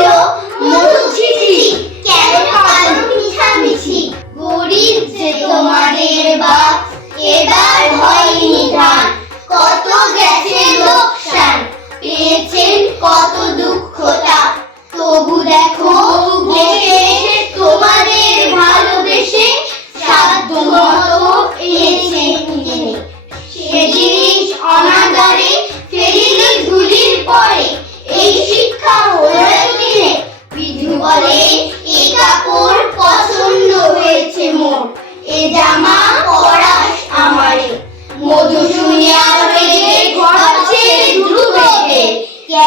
주세요. 모두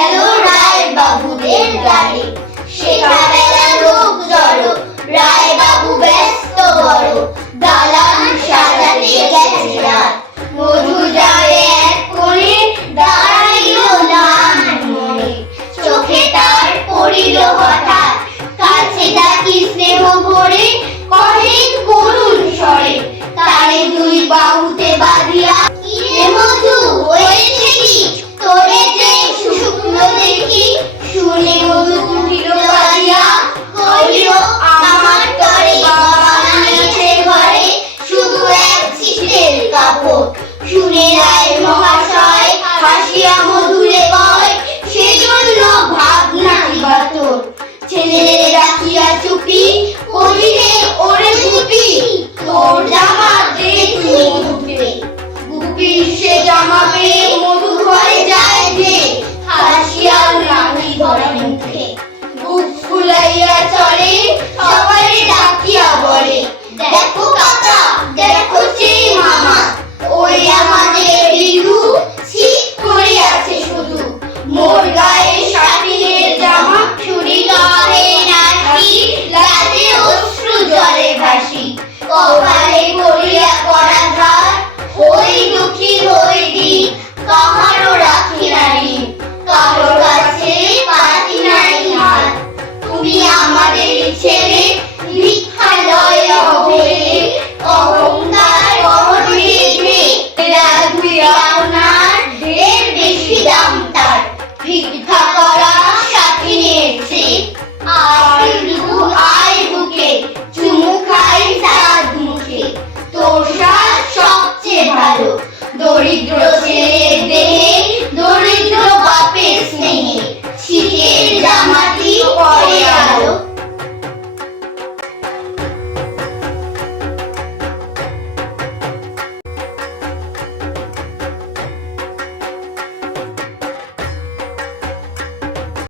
Aleluya. Magia